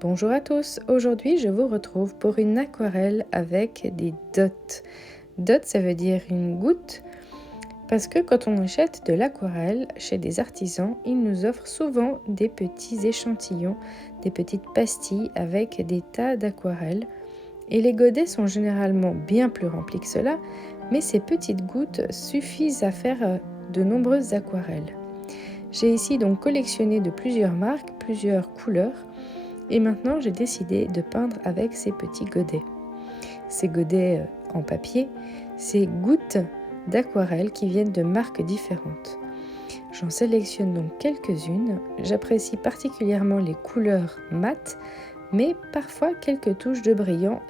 Bonjour à tous, aujourd'hui je vous retrouve pour une aquarelle avec des dots. Dot ça veut dire une goutte parce que quand on achète de l'aquarelle chez des artisans, ils nous offrent souvent des petits échantillons, des petites pastilles avec des tas d'aquarelles. Et les godets sont généralement bien plus remplis que cela, mais ces petites gouttes suffisent à faire de nombreuses aquarelles. J'ai ici donc collectionné de plusieurs marques, plusieurs couleurs. Et maintenant, j'ai décidé de peindre avec ces petits godets. Ces godets en papier, ces gouttes d'aquarelle qui viennent de marques différentes. J'en sélectionne donc quelques-unes. J'apprécie particulièrement les couleurs mates, mais parfois quelques touches de brillant,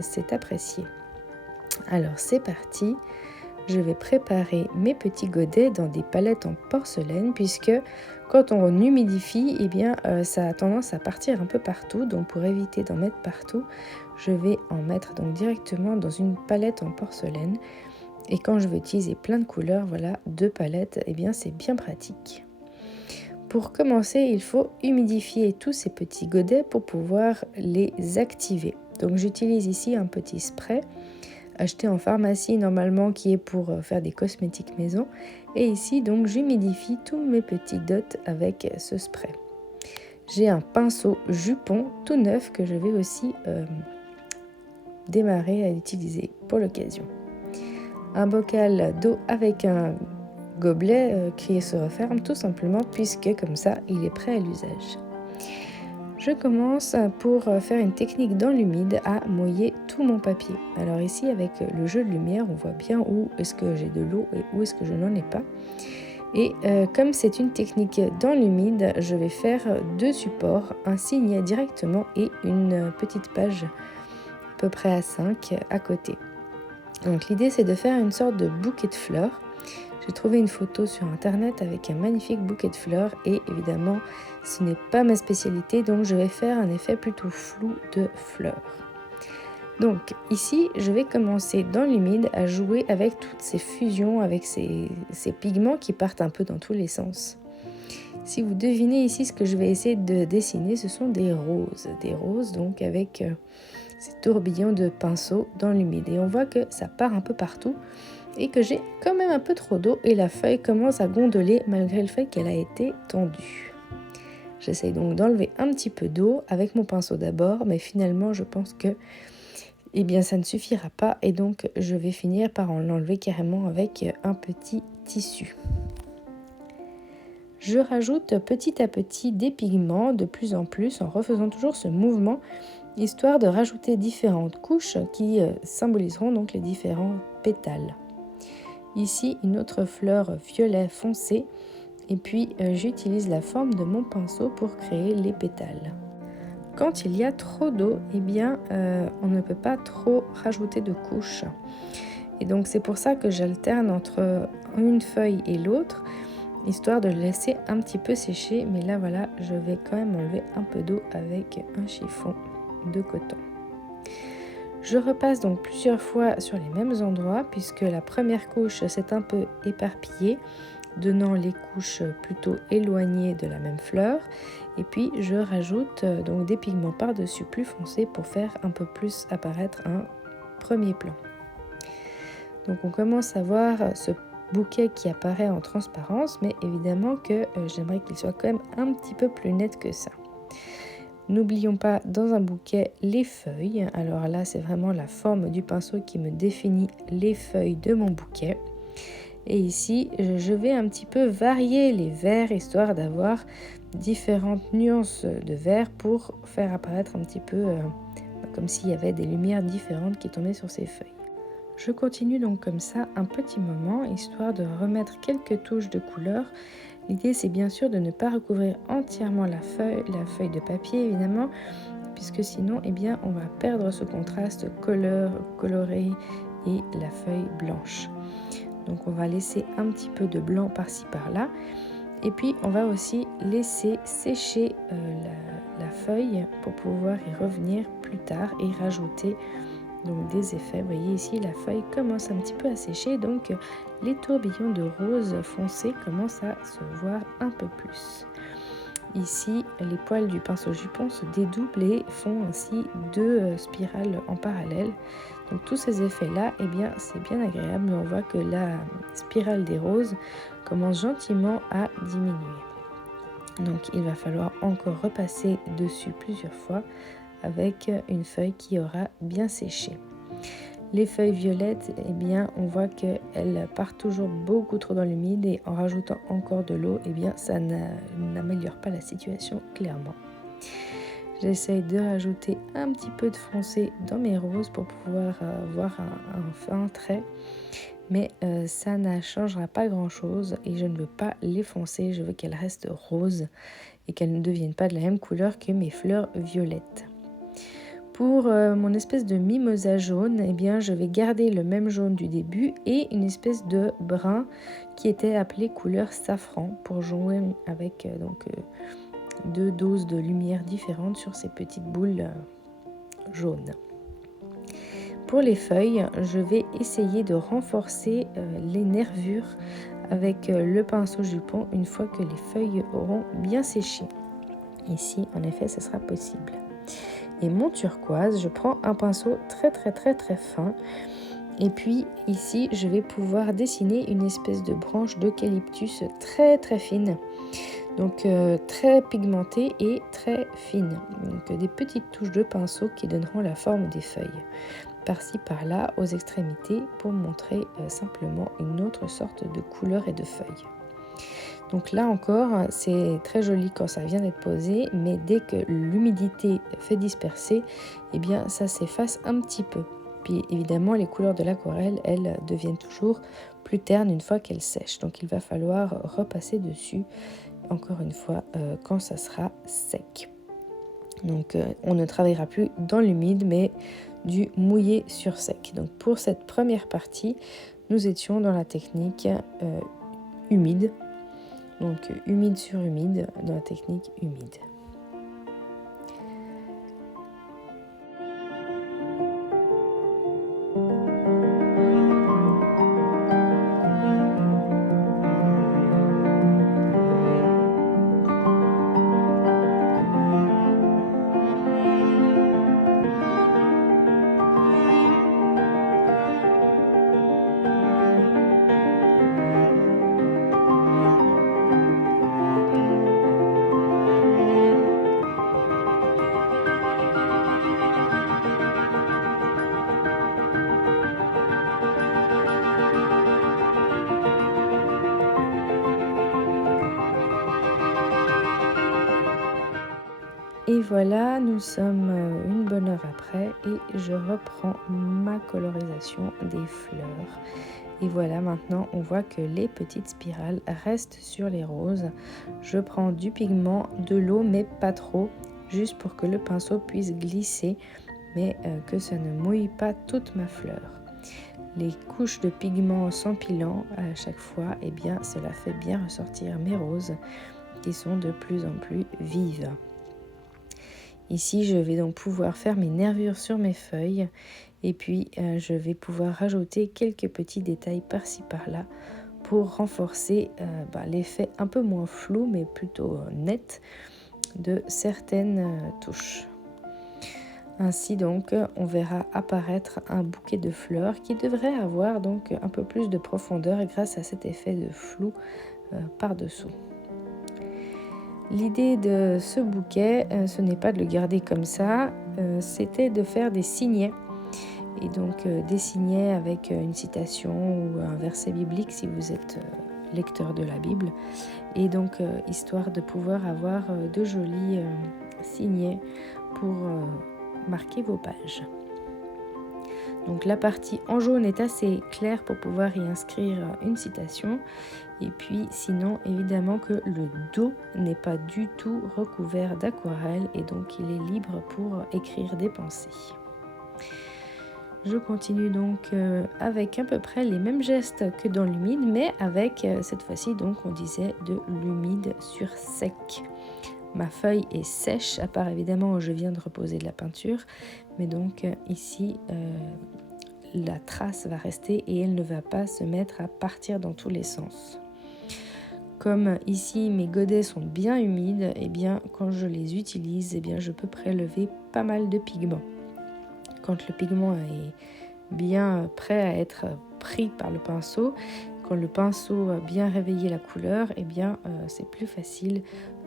c'est apprécié. Alors c'est parti. Je vais préparer mes petits godets dans des palettes en porcelaine puisque quand on humidifie, ça a tendance à partir un peu partout. Donc pour éviter d'en mettre partout, je vais en mettre donc directement dans une palette en porcelaine. Et quand je veux utiliser plein de couleurs, voilà, 2 palettes, c'est bien pratique. Pour commencer, il faut humidifier tous ces petits godets pour pouvoir les activer. Donc j'utilise ici un petit spray acheté en pharmacie normalement qui est pour faire des cosmétiques maison. Et ici donc j'humidifie tous mes petits dots avec ce spray. J'ai un pinceau jupon tout neuf que je vais aussi démarrer à utiliser pour l'occasion. Un bocal d'eau avec un gobelet qui se referme tout simplement puisque comme ça il est prêt à l'usage. Je commence pour faire une technique dans l'humide à mouiller tout mon papier. Alors ici avec le jeu de lumière on voit bien où est-ce que j'ai de l'eau et où est-ce que je n'en ai pas. Et comme c'est une technique dans l'humide, je vais faire 2 supports, un signe directement et une petite page à peu près à 5 à côté. Donc l'idée c'est de faire une sorte de bouquet de fleurs. J'ai trouvé une photo sur internet avec un magnifique bouquet de fleurs et évidemment ce n'est pas ma spécialité donc je vais faire un effet plutôt flou de fleurs. Donc ici je vais commencer dans l'humide à jouer avec toutes ces fusions, avec ces pigments qui partent un peu dans tous les sens. Si vous devinez ici ce que je vais essayer de dessiner, ce sont des roses donc avec ces tourbillons de pinceau dans l'humide et on voit que ça part un peu partout. Et que j'ai quand même un peu trop d'eau et la feuille commence à gondoler malgré le fait qu'elle a été tendue. J'essaye donc d'enlever un petit peu d'eau avec mon pinceau d'abord, mais finalement je pense que ça ne suffira pas et donc je vais finir par en l'enlever carrément avec un petit tissu. Je rajoute petit à petit des pigments de plus en plus en refaisant toujours ce mouvement histoire de rajouter différentes couches qui symboliseront donc les différents pétales. Ici, une autre fleur violet foncé et puis j'utilise la forme de mon pinceau pour créer les pétales. Quand il y a trop d'eau, on ne peut pas trop rajouter de couches. Et donc c'est pour ça que j'alterne entre une feuille et l'autre, histoire de le laisser un petit peu sécher. Mais là voilà, je vais quand même enlever un peu d'eau avec un chiffon de coton. Je repasse donc plusieurs fois sur les mêmes endroits puisque la première couche s'est un peu éparpillée, donnant les couches plutôt éloignées de la même fleur. Et puis je rajoute donc des pigments par-dessus plus foncés pour faire un peu plus apparaître un premier plan. Donc on commence à voir ce bouquet qui apparaît en transparence, mais évidemment que j'aimerais qu'il soit quand même un petit peu plus net que ça. N'oublions pas dans un bouquet les feuilles. Alors là, c'est vraiment la forme du pinceau qui me définit les feuilles de mon bouquet. Et ici, je vais un petit peu varier les verts, histoire d'avoir différentes nuances de vert pour faire apparaître un petit peu comme s'il y avait des lumières différentes qui tombaient sur ces feuilles. Je continue donc comme ça un petit moment, histoire de remettre quelques touches de couleur. L'idée c'est bien sûr de ne pas recouvrir entièrement la feuille de papier évidemment, puisque sinon on va perdre ce contraste coloré et la feuille blanche. Donc on va laisser un petit peu de blanc par-ci par-là. Et puis on va aussi laisser sécher la feuille pour pouvoir y revenir plus tard et rajouter donc des effets. Vous voyez ici la feuille commence un petit peu à sécher, donc les tourbillons de rose foncé commencent à se voir un peu plus. Ici, les poils du pinceau jupon se dédoublent et font ainsi 2 spirales en parallèle. Donc tous ces effets-là, eh bien, c'est bien agréable, mais on voit que la spirale des roses commence gentiment à diminuer. Donc il va falloir encore repasser dessus plusieurs fois avec une feuille qui aura bien séché. Les feuilles violettes, eh bien, on voit qu'elles partent toujours beaucoup trop dans l'humide et en rajoutant encore de l'eau, eh bien, ça n'améliore pas la situation clairement. J'essaye de rajouter un petit peu de foncé dans mes roses pour pouvoir avoir un fin trait, mais ça ne changera pas grand-chose et je ne veux pas les foncer, je veux qu'elles restent roses et qu'elles ne deviennent pas de la même couleur que mes fleurs violettes. Pour mon espèce de mimosa jaune, eh bien, je vais garder le même jaune du début et une espèce de brun qui était appelé couleur safran pour jouer avec 2 doses de lumière différentes sur ces petites boules jaunes. Pour les feuilles, je vais essayer de renforcer les nervures avec le pinceau jupon une fois que les feuilles auront bien séché. Ici, en effet, ce sera possible. Et mon turquoise, je prends un pinceau très fin et puis ici je vais pouvoir dessiner une espèce de branche d'eucalyptus très fine, donc très pigmentée et très fine, donc des petites touches de pinceau qui donneront la forme des feuilles par-ci par-là aux extrémités pour montrer simplement une autre sorte de couleur et de feuilles. Donc là encore, c'est très joli quand ça vient d'être posé, mais dès que l'humidité fait disperser, eh bien ça s'efface un petit peu. Puis évidemment, les couleurs de l'aquarelle, elles deviennent toujours plus ternes une fois qu'elles sèchent. Donc il va falloir repasser dessus, encore une fois, quand ça sera sec. Donc on ne travaillera plus dans l'humide, mais du mouillé sur sec. Donc pour cette première partie, nous étions dans la technique humide. Donc humide sur humide dans la technique humide. Et voilà, nous sommes une bonne heure après et je reprends ma colorisation des fleurs. Et voilà, maintenant on voit que les petites spirales restent sur les roses. Je prends du pigment, de l'eau, mais pas trop, juste pour que le pinceau puisse glisser, mais que ça ne mouille pas toute ma fleur. Les couches de pigment s'empilant à chaque fois, eh bien cela fait bien ressortir mes roses qui sont de plus en plus vives. Ici, je vais donc pouvoir faire mes nervures sur mes feuilles et puis je vais pouvoir rajouter quelques petits détails par-ci par-là pour renforcer l'effet un peu moins flou mais plutôt net de certaines touches. Ainsi donc, on verra apparaître un bouquet de fleurs qui devrait avoir donc un peu plus de profondeur grâce à cet effet de flou par-dessous. L'idée de ce bouquet, ce n'est pas de le garder comme ça, c'était de faire des signets. Et donc des signets avec une citation ou un verset biblique si vous êtes lecteur de la Bible. Et donc histoire de pouvoir avoir de jolis signets pour marquer vos pages. Donc la partie en jaune est assez claire pour pouvoir y inscrire une citation. Et puis sinon, évidemment que le dos n'est pas du tout recouvert d'aquarelle et donc il est libre pour écrire des pensées. Je continue donc avec à peu près les mêmes gestes que dans l'humide, mais avec cette fois-ci, donc on disait de l'humide sur sec. Ma feuille est sèche, à part évidemment où je viens de reposer de la peinture, mais donc ici la trace va rester et elle ne va pas se mettre à partir dans tous les sens. comme ici mes godets sont bien humides, et bien quand je les utilise, et bien je peux prélever pas mal de pigments. Quand le pigment est bien prêt à être pris par le pinceau, quand le pinceau a bien réveillé la couleur, et bien c'est plus facile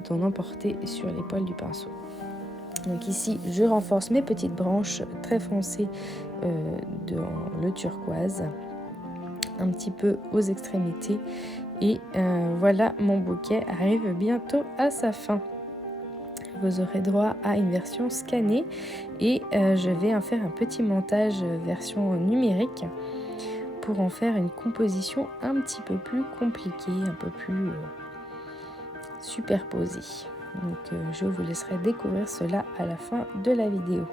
d'en emporter sur les poils du pinceau. Donc ici, je renforce mes petites branches très foncées dans le turquoise, un petit peu aux extrémités. Et voilà, mon bouquet arrive bientôt à sa fin. Vous aurez droit à une version scannée et je vais en faire un petit montage version numérique pour en faire une composition un petit peu plus compliquée, un peu plus superposée. Donc je vous laisserai découvrir cela à la fin de la vidéo.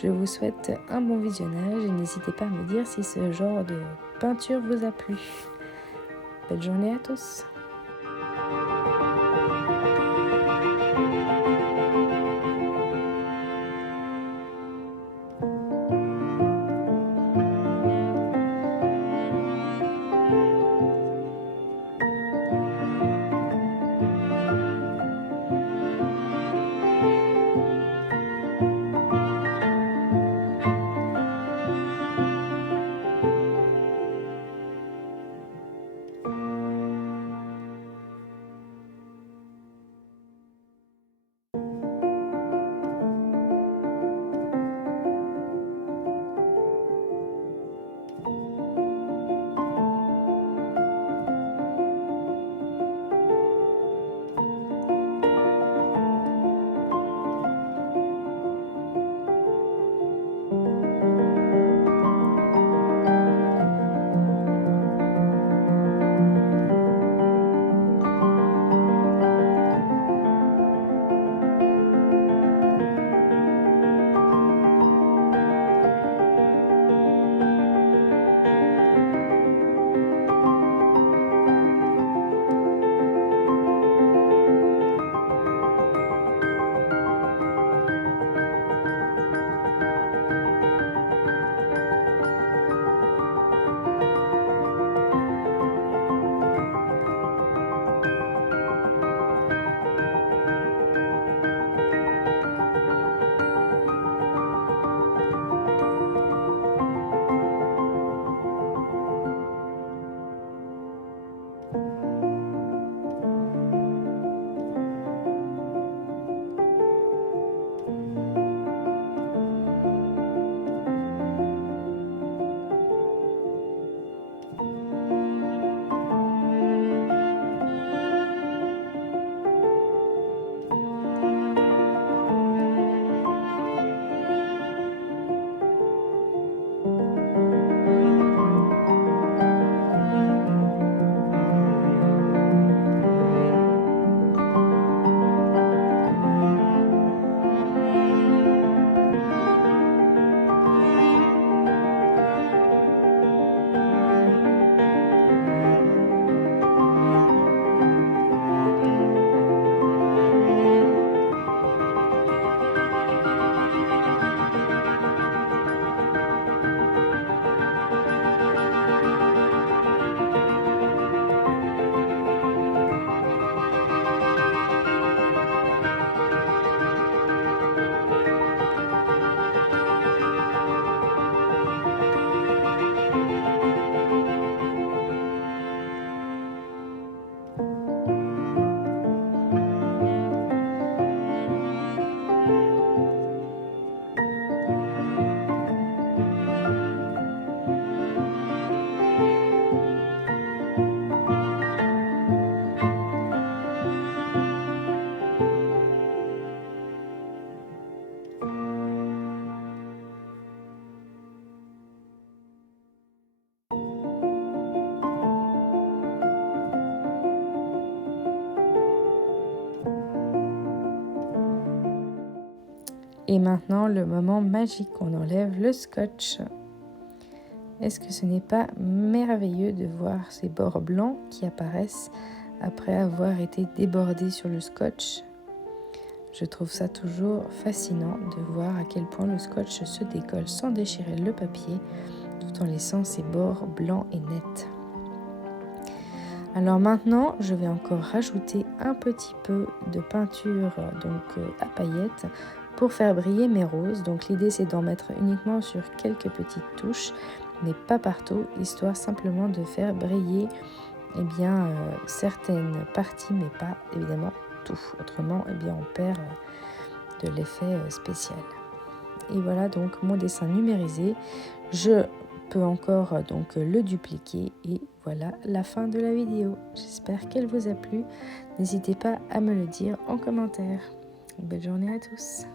Je vous souhaite un bon visionnage et n'hésitez pas à me dire si ce genre de peinture vous a plu. Belle journée à tous! Et maintenant, le moment magique, on enlève le scotch. Est-ce que ce n'est pas merveilleux de voir ces bords blancs qui apparaissent après avoir été débordés sur le scotch? Je trouve ça toujours fascinant de voir à quel point le scotch se décolle sans déchirer le papier, tout en laissant ses bords blancs et nets. Alors maintenant, je vais encore rajouter un petit peu de peinture à paillettes pour faire briller mes roses. Donc l'idée c'est d'en mettre uniquement sur quelques petites touches, mais pas partout, histoire simplement de faire briller certaines parties, mais pas évidemment tout. Autrement, on perd de l'effet spécial. Et voilà donc mon dessin numérisé. Je peux encore le dupliquer et voilà la fin de la vidéo. J'espère qu'elle vous a plu. N'hésitez pas à me le dire en commentaire. Belle journée à tous.